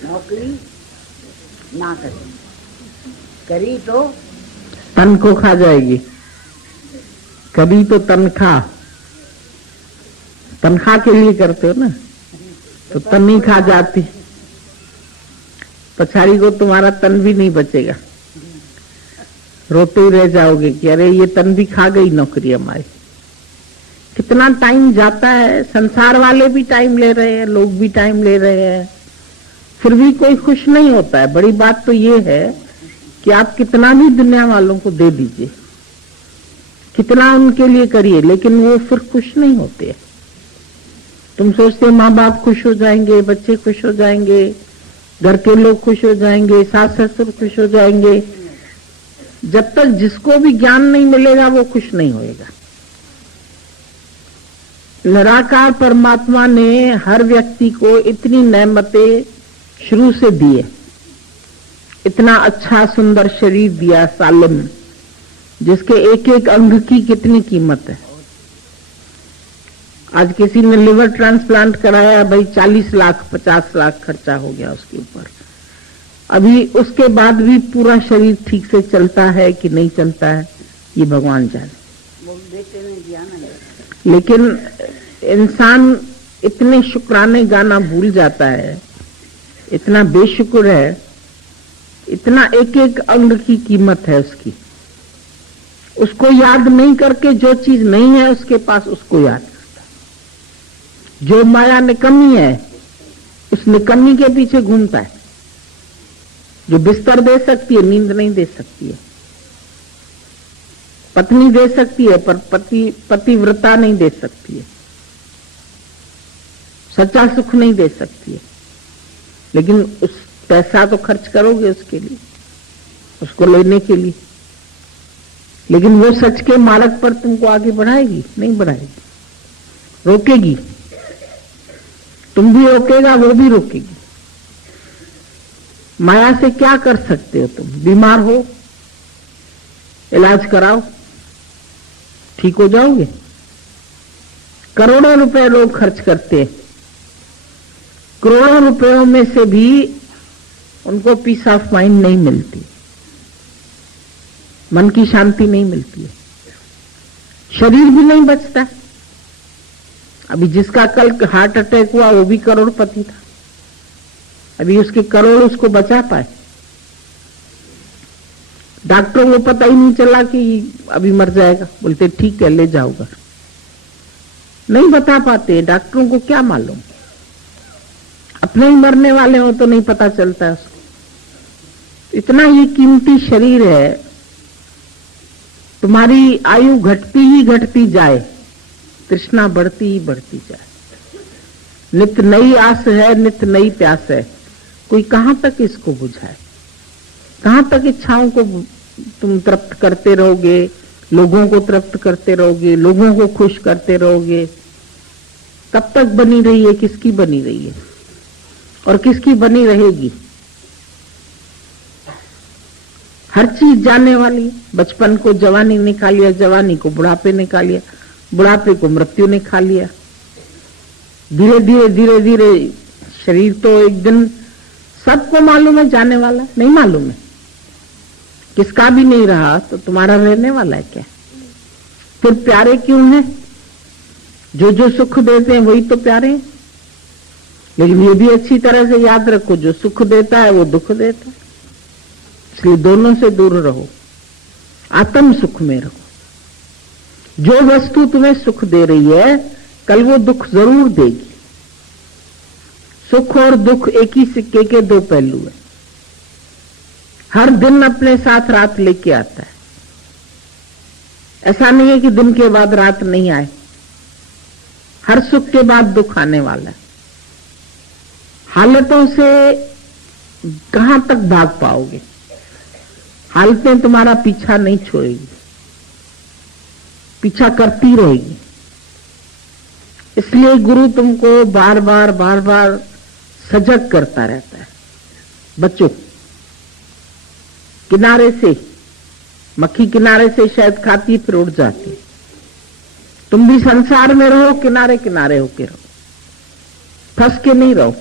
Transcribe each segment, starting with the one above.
नौकरी ना करी, करी तो तन को खा जाएगी, कभी तो तनख्वाह, तनख्वाह के लिए करते हो ना, तो तन ही खा जाती, पछाड़ी को तुम्हारा तन भी नहीं बचेगा, रोते ही रह जाओगे कि अरे ये तन भी खा गई नौकरी हमारी। कितना टाइम जाता है, संसार वाले भी टाइम ले रहे हैं, लोग भी टाइम ले रहे हैं, फिर भी कोई खुश नहीं होता है। बड़ी बात तो ये है कि आप कितना भी दुनिया वालों को दे दीजिए, कितना उनके लिए करिए, लेकिन वो फिर खुश नहीं होते। तुम सोचते माँ बाप खुश हो जाएंगे, बच्चे खुश हो जाएंगे, घर के लोग खुश हो जाएंगे, सास ससुर खुश हो जाएंगे, जब तक जिसको भी ज्ञान नहीं मिलेगा वो खुश नहीं होएगा। निराकार परमात्मा ने हर व्यक्ति को इतनी नेमतें शुरू से दिए, इतना अच्छा सुंदर शरीर दिया सालिम, जिसके एक एक अंग की कितनी कीमत है। आज किसी ने लिवर ट्रांसप्लांट कराया, भाई 40 लाख 50 लाख खर्चा हो गया उसके ऊपर। अभी उसके बाद भी पूरा शरीर ठीक से चलता है कि नहीं चलता है ये भगवान जाने। लेकिन इंसान इतने शुक्राने गाना भूल जाता है, इतना बेशुक्र है, इतना एक एक अंग की कीमत है उसकी, उसको याद नहीं करके जो चीज नहीं है उसके पास उसको याद करता। जो माया निकम्मी है उस निकम्मी के पीछे घूमता है। जो बिस्तर दे सकती है नींद नहीं दे सकती है, पत्नी दे सकती है पर पतिव्रता नहीं दे सकती है, सच्चा सुख नहीं दे सकती है। लेकिन उस पैसा तो खर्च करोगे उसके लिए, उसको लेने के लिए, लेकिन वो सच के मार्ग पर तुमको आगे बढ़ाएगी नहीं बढ़ाएगी, रोकेगी। तुम भी रोकेगा, वो भी रोकेगी। माया से क्या कर सकते हो तुम? बीमार हो, इलाज कराओ, ठीक हो जाओगे। करोड़ों रुपए लोग खर्च करते हैं, करोड़ों रुपयों में से भी उनको पीस ऑफ माइंड नहीं मिलती, मन की शांति नहीं मिलती है, शरीर भी नहीं बचता। अभी जिसका कल हार्ट अटैक हुआ वो भी करोड़पति था, अभी उसके करोड़ उसको बचा पाए? डॉक्टरों को पता ही नहीं चला कि अभी मर जाएगा, बोलते ठीक है ले जाओ घर। नहीं बता पाते, डॉक्टरों को क्या मालूम, अपने ही मरने वाले हो तो नहीं पता चलता उसको। इतना ये कीमती शरीर है, तुम्हारी आयु घटती ही घटती जाए, तृष्णा बढ़ती ही बढ़ती जाए। नित नई आस है, नित नई प्यास है, कोई कहां तक इसको बुझाए? कहां तक इच्छाओं को तुम तृप्त करते रहोगे, लोगों को तृप्त करते रहोगे, लोगों को खुश करते रहोगे? कब तक बनी रही है? किसकी बनी रही है और किसकी बनी रहेगी? हर चीज जाने वाली। बचपन को जवानी ने खा लिया, जवानी को बुढ़ापे ने खा लिया, बुढ़ापे को मृत्यु ने खा लिया। धीरे धीरे धीरे धीरे शरीर तो एक दिन सबको मालूम है जाने वाला, नहीं मालूम है किसका भी नहीं रहा तो तुम्हारा रहने वाला है क्या? फिर प्यारे क्यों हैं? जो जो सुख देते हैं वही तो प्यारे हैं। लेकिन ये भी अच्छी तरह से याद रखो, जो सुख देता है वो दुख देता है, इसलिए दोनों से दूर रहो, आत्म सुख में रहो। जो वस्तु तुम्हें सुख दे रही है कल वो दुख जरूर देगी। सुख और दुख एक ही सिक्के के दो पहलू है। हर दिन अपने साथ रात लेके आता है। ऐसा नहीं है कि दिन के बाद रात नहीं आए, हर सुख के बाद दुख आने वाला है। हालतों से कहां तक भाग पाओगे? हालतें तुम्हारा पीछा नहीं छोड़ेगी, पीछा करती रहेगी। इसलिए गुरु तुमको बार बार सजग करता रहता है। बच्चों, किनारे से मक्खी किनारे से शायद खाती फिर उड़ जाती, तुम भी संसार में रहो, किनारे किनारे होके रहो, फंस के नहीं रहो।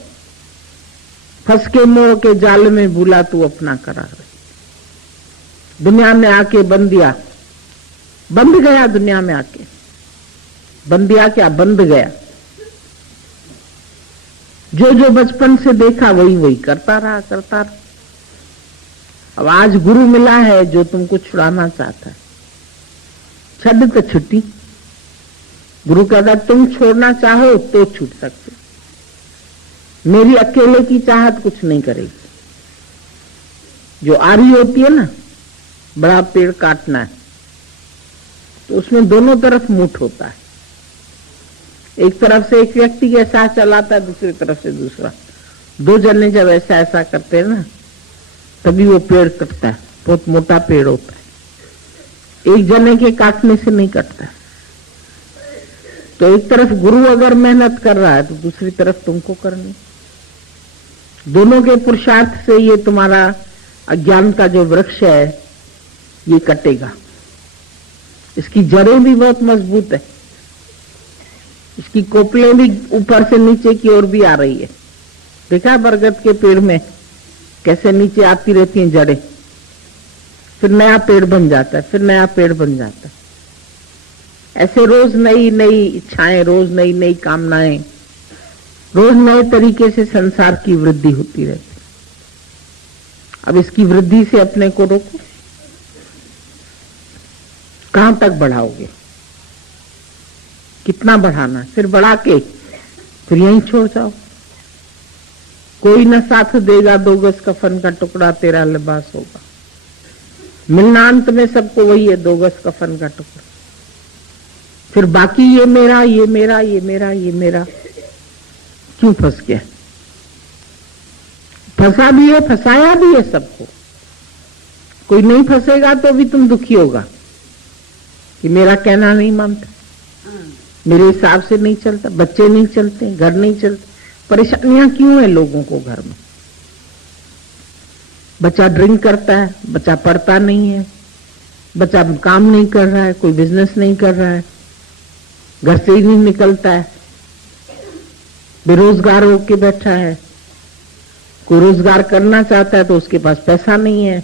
फंस के मोह के जाल में भूला तू अपना करार। दुनिया में आके बंदिया, बंध गया दुनिया में आके, बंदिया क्या बंध गया। जो जो बचपन से देखा वही वही करता रहा। अब आज गुरु मिला है जो तुमको छुड़ाना चाहता है। छड़ तो छुट्टी, गुरु कहता तुम छोड़ना चाहो तो छूट सकते, मेरी अकेले की चाहत कुछ नहीं करेगी। जो आरी होती है ना, बड़ा पेड़ काटना है तो उसमें दोनों तरफ मुठ होता है। एक तरफ से एक व्यक्ति के साथ चलाता है, दूसरी तरफ से दूसरा। दो जने जब ऐसा ऐसा करते हैं ना, तभी वो पेड़ कटता है। बहुत मोटा पेड़ होता है, एक जने के काटने से नहीं कटता। तो एक तरफ गुरु अगर मेहनत कर रहा है तो दूसरी तरफ तुमको करनी। दोनों के पुरुषार्थ से ये तुम्हारा अज्ञान का जो वृक्ष है ये कटेगा। इसकी जड़ें भी बहुत मजबूत है, इसकी कोपलें भी ऊपर से नीचे की ओर भी आ रही है। देखा बरगद के पेड़ में कैसे नीचे आती रहती हैं जड़ें, फिर नया पेड़ बन जाता है, फिर नया पेड़ बन जाता है। ऐसे रोज नई नई इच्छाएं, रोज नई नई कामनाएं, रोज नए तरीके से संसार की वृद्धि होती रहती। अब इसकी वृद्धि से अपने को रोको, कहां तक बढ़ाओगे, कितना बढ़ाना, फिर बढ़ा के फिर यहीं छोड़ जाओ। कोई न साथ देगा 2 गज कफन का टुकड़ा, तेरा लिबास होगा। मिलना अंत में सबको वही है, 2 गज कफन का टुकड़ा। फिर बाकी ये मेरा, ये मेरा, ये मेरा, ये मेरा, क्यों फंस गया? फंसा भी है, फंसाया भी है सबको। कोई नहीं फंसेगा तो भी तुम दुखी होगा कि मेरा कहना नहीं मानता, मेरे हिसाब से नहीं चलता, बच्चे नहीं चलते, घर नहीं चलते। परेशानियां क्यों है लोगों को घर में? बच्चा ड्रिंक करता है, बच्चा पढ़ता नहीं है, बच्चा काम नहीं कर रहा है, कोई बिजनेस नहीं कर रहा है, घर से ही नहीं निकलता है, बेरोजगार होके बैठा है। कोई रोजगार करना चाहता है तो उसके पास पैसा नहीं है।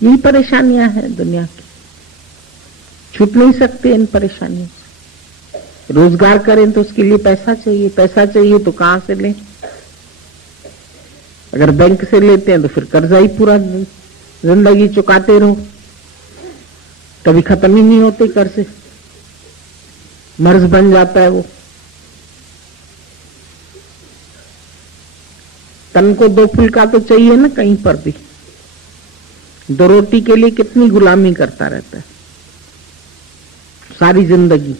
यही परेशानियां हैं दुनिया की, छूट नहीं सकते इन परेशानियों से। रोजगार करें तो उसके लिए पैसा चाहिए, पैसा चाहिए तो कहां से लें? अगर बैंक से लेते हैं तो फिर कर्जा ही पूरा जिंदगी चुकाते रहो, कभी खत्म ही नहीं होते कर्जे, मर्ज बन जाता है वो। तन को 2 फुल्का तो चाहिए ना कहीं पर भी। 2 रोटी के लिए कितनी गुलामी करता रहता है सारी जिंदगी,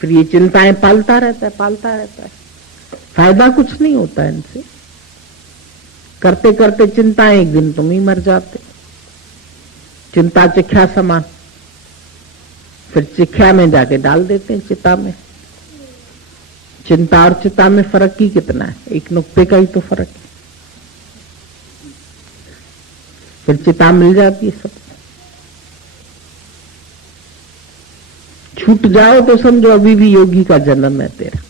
फिर ये चिंताएं पालता रहता है। फायदा कुछ नहीं होता है इनसे। करते करते चिंताएं, एक दिन तुम ही मर जाते। चिंता चिख्या समान, फिर चिख्या में जाके डाल देते हैं चिता में। चिंता और चिता में फर्क ही कितना है? एक नुक्ते का ही तो फर्क है। फिर चिता मिल जाती है सब। छूट जाओ तो समझो अभी भी योगी का जन्म है तेरा।